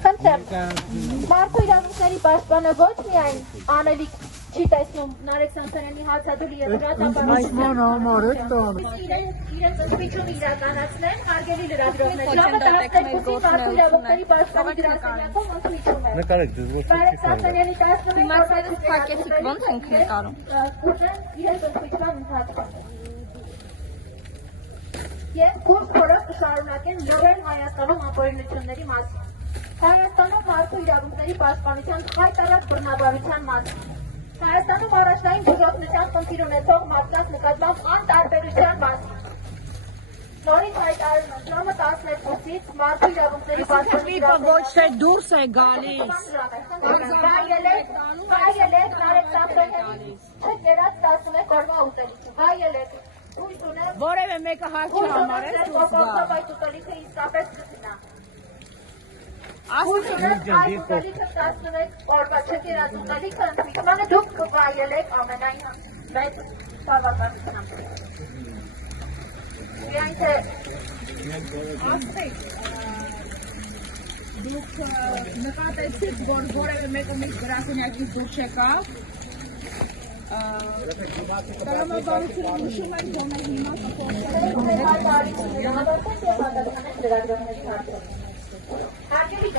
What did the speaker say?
Խնդրեմ, մարդու իրավունքների պաշտպանը ոչ միայն անելիք չի տեսնում Նարեկ Սանսարյանի հացադուլի և իրենց ընդմիջում իրականացնեն, հարգելի լրագրողներ, ժամը 12-ի մարդու իրավունքների պաշտպանի գրասենյակում ընդմիջում է։ Նարեկ Սանսարյանի 11 Իմացներս փակեցիք, ոնց ենք նկարում։ ուզեն իրենց ընդմիջման ընթացքում։ Եվ կուրս որով կշարունակեն լուրել Հայաստանում ապօրինությունների մասին։ Հայաստանում մարդու իրավունքների պաշտպանության հայտարար բռնաբարության մասին։ Հայաստանում առաջնային բուժօգնության խնդիր ունեցող մարդկանց նկատմամբ անտարբերության մասին։ Նորից հայտարարում եմ, ժամը 12-ից մարդու իրավունքների պաշտպանության ոչ թե դուրս է գալիս։ Հայելեք Նարեկ Սանսարյանի չկերած 11 օրվա ուտելիքը։ Հայելեք։ Որևէ մեկը հարկ չհամարես դուրս գա։ Այդ ուտելիքը իսկապես կգնա։ Այս ուտելիքը 11 օրվա չկերած ուտելիքը ընդմիջմանը դուք կվայելեք ամենայն մեծ բավականությամբ։ Միայն թե Դուք նկատեցիք, որ որևէ մեկը մի գրասենյակից դուրս չեկավ։ Տրամաբանությունը նշում են, որ մենք հիմա հարկերի